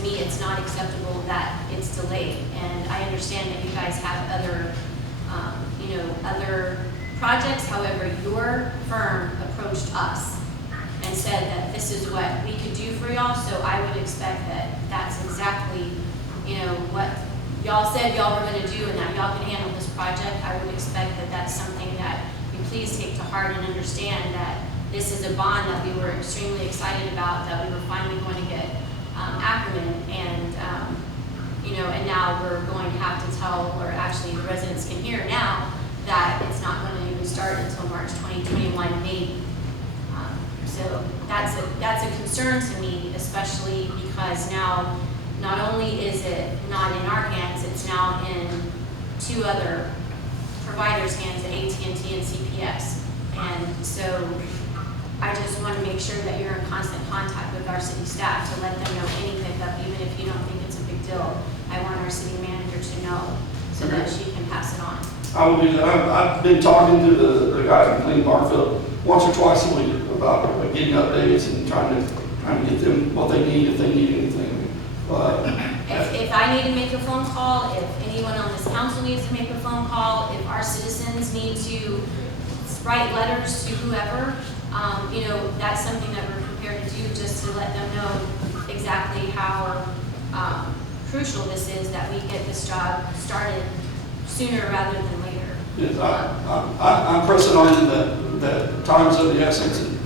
to me, it's not acceptable that it's delayed. And I understand that you guys have other, other projects. However, your firm approached us and said that this is what we could do for y'all. So I would expect that that's exactly, what y'all said y'all were going to do, and that y'all can handle this project. I would expect that that's something that you please take to heart and understand that this is a bond that we were extremely excited about, that we were finally going to get Ackerman, and and now we're going to have to tell, or actually the residents can hear now, that it's not going to even start until March 2021, maybe. So that's a concern to me, especially because now not only is it not in our hands, it's now in two other providers' hands, AT&T and CPS. And so I just want to make sure that you're in constant contact with our city staff to let them know any pickup, even if you don't think it's a big deal. I want our city manager to know so that she can pass it on. I will do that. I've been talking to the guy in Clean Barfield once or twice a week about getting updates and trying to get them what they need if they need anything. If I need to make a phone call, if anyone on this council needs to make a phone call, if our citizens need to write letters to whoever, that's something that we're prepared to do, just to let them know exactly how crucial this is, that we get this job started sooner rather than later. Yes, I'm pressing on that time's of the essence. And,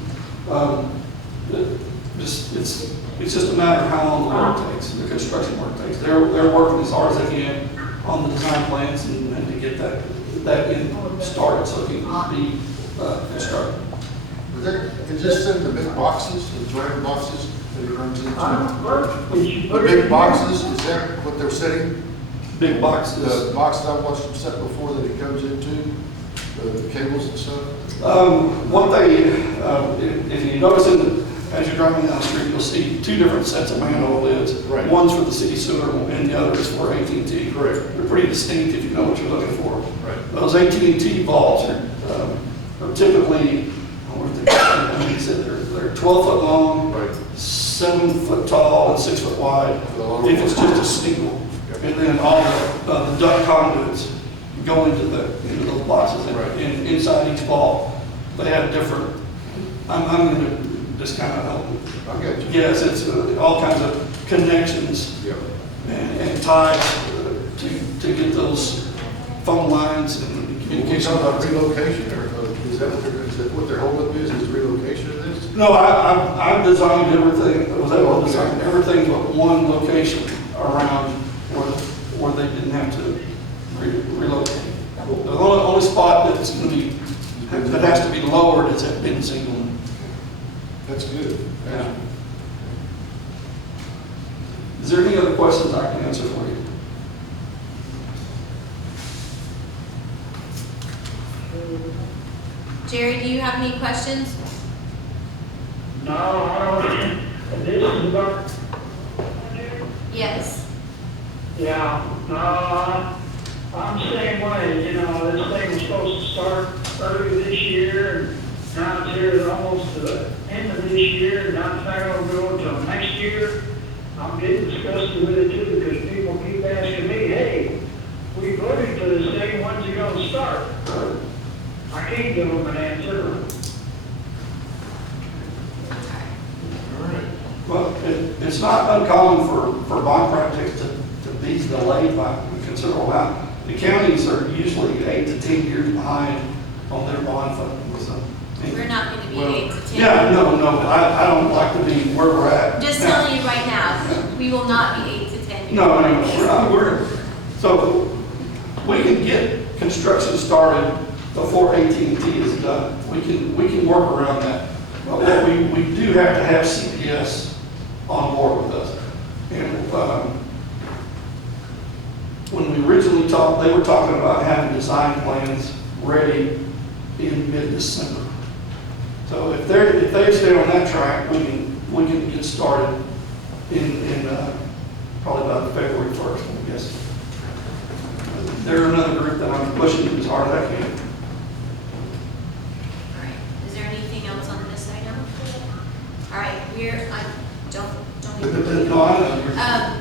it's just a matter of how long the work takes, the construction work takes. They're working as hard as they can on the design plans and to get that in started so it can be constructed. Is this in the big boxes, the giant boxes that it runs into? The big boxes, is that what they're setting? Big boxes. The box that I watched them set before that it comes into, the cables and stuff? What they, if you notice as you're driving down the street, you'll see two different sets of manhole lids. Right. One's for the city sewer and the other is for AT&T. Correct. They're pretty distinct if you know what you're looking for. Right. Those AT&T valves are typically, he said they're 12 foot long, Right. 7 foot tall, and 6 foot wide. If it's just a single, and then all the duct conduits go into those boxes. Right. And inside each valve, they have different. I'm going to just kind of help. I got you. Yes, it's all kinds of connections Yep. and ties to get those phone lines and Can you communication. talk about relocation, or is that what their holdup is relocation of this? No, I've designed everything. Was that what designed everything but one location around where they didn't have to relocate. The only spot that's going to be that has to be lowered is at Benzing. That's good. Yeah. Is there any other questions I can answer for you? Jerry, do you have any questions? No, I don't. This is about. Yes. Yeah, no, I'm the same way. This thing was supposed to start early this year, and now it's here almost the end of this year, and now it's not going to go until next year. I'm getting disgusted with it too, because people keep asking me, hey, we voted for the same ones you're going to start. I can't give them an answer. All right. Well, it's not uncommon for bond projects to be delayed by a considerable amount. The counties are usually 8 to 10 years behind on their bond funding. So, We're not going to be 8 to 10. Yeah, no, I don't like to be where we're at. Just telling you right now, we will not be 8 to 10 years. No, we're not. So we can get construction started before AT&T is done. We can work around that. But what we do have to have CPS on board with us. And when we originally talked, they were talking about having design plans ready in mid-December. So if they stay on that track, we can get started in probably about February 1st, I guess. They're another group that I'm pushing as hard as I can. All right. Is there anything else on this item? All right. Don't No, I know.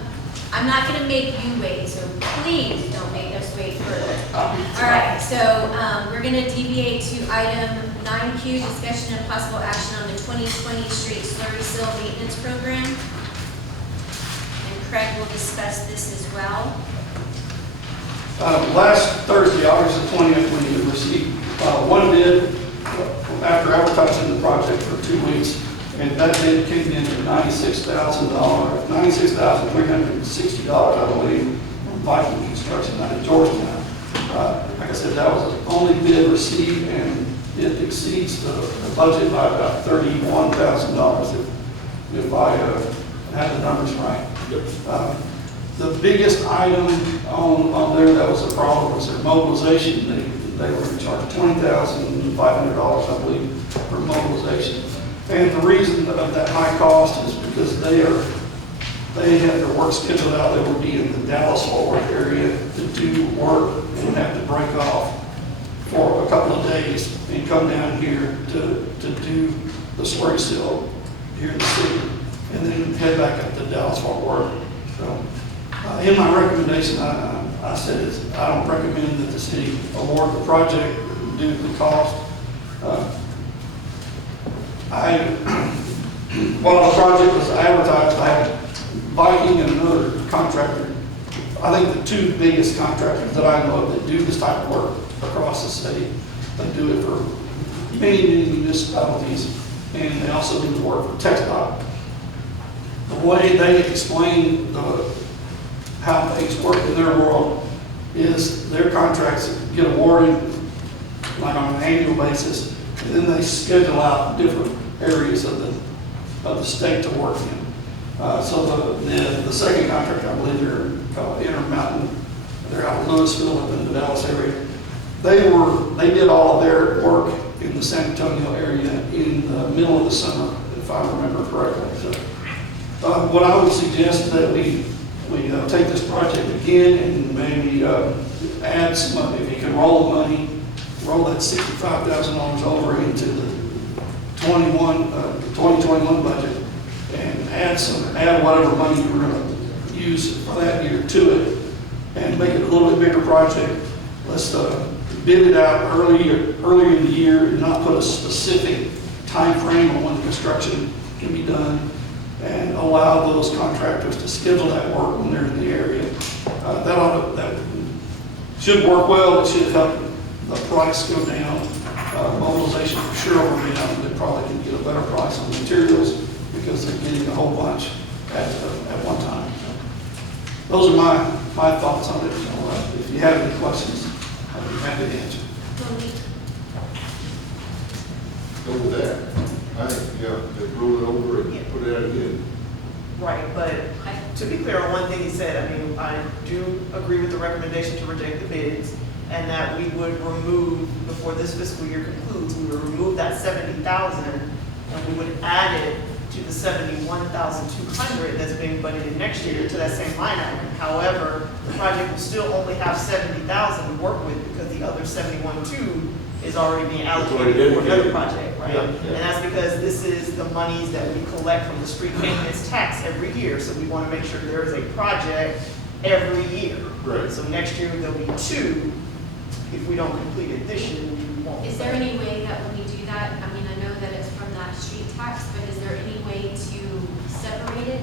I'm not gonna make you wait, so please don't make us wait further. All right, so, we're gonna deviate to item 9Q, discussion and possible action on the 2020 street slurry seal maintenance program. And Craig will discuss this as well. Last Thursday, August the 20th, we received one bid after advertising the project for 2 weeks, and that bid came in at $96,360, I believe, from Viking Construction out of Georgetown. Like I said, that was the only bid received, and it exceeds the budget by about $31,000 if I had the numbers right. The biggest item on there that was a problem was their mobilization. They were in charge of $20,500, I believe, for mobilization. And the reason of that high cost is because they had their work scheduled out. They would be in the Dallas-Fort Worth area to do work and have to break off for a couple of days and come down here to do the slurry seal here in the city, and then head back up to Dallas-Fort Worth. So, in my recommendation, I said I don't recommend that the city award the project due to the cost. While the project was advertised, I had Viking and another contractor. I think the two biggest contractors that I know of that do this type of work across the state. They do it for many municipalities, and they also do the work for TxDOT. The way they explain how things work in their world is their contracts get awarded like on an annual basis, and then they schedule out different areas of the state to work in. So the second contract, I believe they're called Intermountain. They're out of Louisville up in the Dallas area. They did all of their work in the San Antonio area in the middle of the summer, if I remember correctly. So what I would suggest is that we take this project again and maybe add some money. If you can roll the money, roll that $65,000 over into the 2021 budget, and add whatever money you were going to use for that year to it, and make it a little bit bigger project. Let's bid it out earlier in the year, and not put a specific time frame on when the construction can be done, and allow those contractors to schedule that work when they're in the area. That should work well. It should help the price go down. Mobilization for sure will be down. They probably can get a better price on materials because they're getting a whole bunch at one time. Those are my thoughts on it. So, if you have any questions, I'd be happy to answer. Go with that. I think, yeah, they roll it over and put it out again. Right, but to be clear on one thing he said, I mean, I do agree with the recommendation to reject the bids, and that we would remove, before this fiscal year concludes, we would remove that 70,000, and we would add it to the 71,200 that's being budgeted next year to that same line item. However, the project will still only have 70,000 to work with, because the other 71.2 is already being allocated for another project, right? Yeah. And that's because this is the monies that we collect from the street maintenance tax every year. So we want to make sure there is a project every year. Right. So next year there'll be 2. If we don't complete it this year, we won't. Is there any way that when we do that, I mean, I know that it's from that street tax, but is there any way to separate it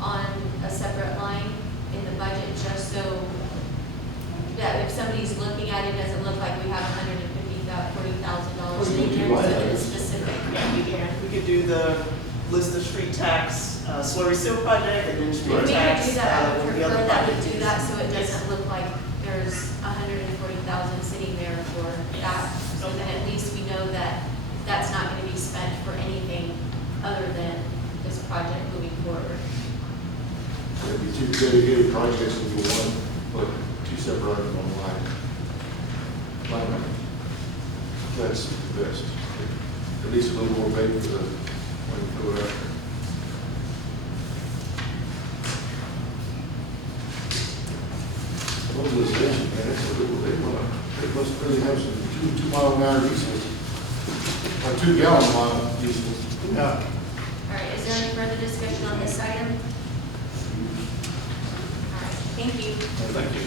on a separate line in the budget, just so that if somebody's looking at it, doesn't look like we have $140,000 in there, so it's specific? Yeah, we can. We could do the list of street tax, slurry seal project, and then If street we tax. could do that, I would the other prefer that we projects. do that, so it doesn't look like there's $140,000 sitting there for that, so that at least we know that that's not gonna be spent for anything other than this project moving forward. Maybe 2 dedicated projects will be one, but 2 separate items on the line. That's the best. At least a little more weight for the, when you go after. Mobilization, man, that's a little, they must really have some 2 mile an hour diesels. Or 2 gallon mile diesels. Yeah. All right, is Is there any further discussion on this item? All right, thank you. Thank you.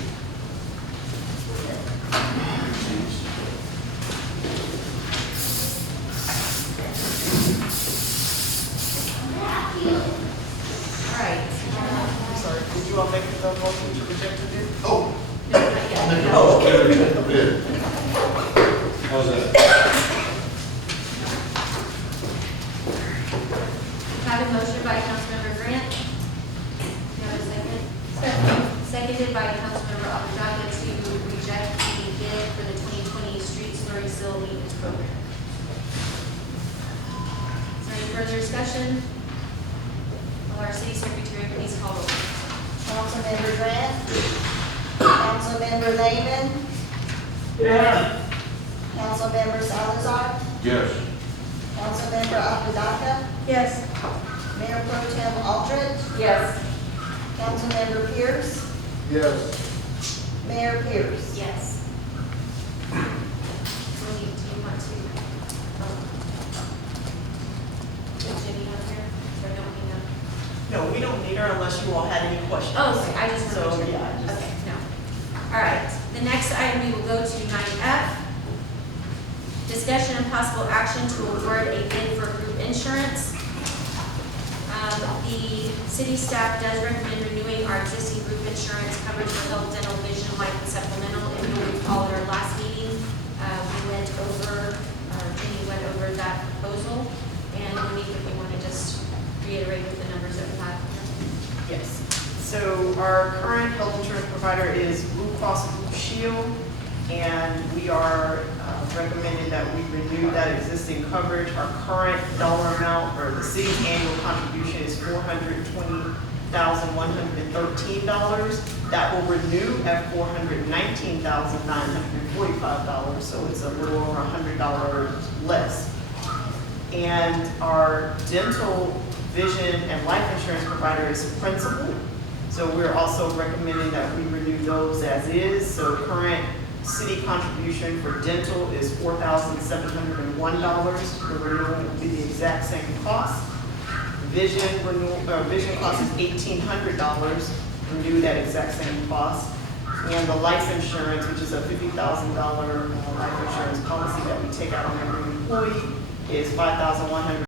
All right. I'm sorry, did you all make the motion to reject the bid? Oh, No, not yet. make a No. motion to reject the bid. How's that? Have a motion by Councilmember Grant. You have a second? Second. Seconded by Councilmember Abujamra to reject the bid for the 2020 street slurry seal maintenance program. Is there any further discussion? Will our city secretary please call roll? Councilmember Grant. Councilmember Lehman. Yeah, Councilmember Salazar. Yes. Councilmember Apodaca. Yes. Mayor Pro Tem Aldridge. Yes. Councilmember Pierce. Yes. Mayor Pierce. Yes. Wendy, do you want to? Is Jenny up here? Or don't we know? No, we don't need her unless you all had any questions. Oh, okay, I just So, wanted to. yeah, just- Okay, no. All right, the next item we will go to 9F. Discussion and possible action to award a bid for group insurance. The city staff does recommend renewing our existing group insurance coverage for health, dental, vision, life, and supplemental. If you'll recall at our last meeting, Jenny went over that proposal. And Monique, if you want to just reiterate what the numbers that we have here. Yes. So our current health insurance provider is Blue Cross Blue Shield, and we are recommending that we renew that existing coverage. Our current dollar amount, or the city's annual contribution, is $420,113. That will renew at $419,945, so it's a little over $100 less. And our dental, vision, and life insurance provider is Principal. So we're also recommending that we renew those as is. So current city contribution for dental is $4,701. The renewal will be the exact same cost. Vision cost is $1,800, renewed at exact same cost. And the life insurance, which is a $50,000 life insurance policy that we take out on every employee, is $5,100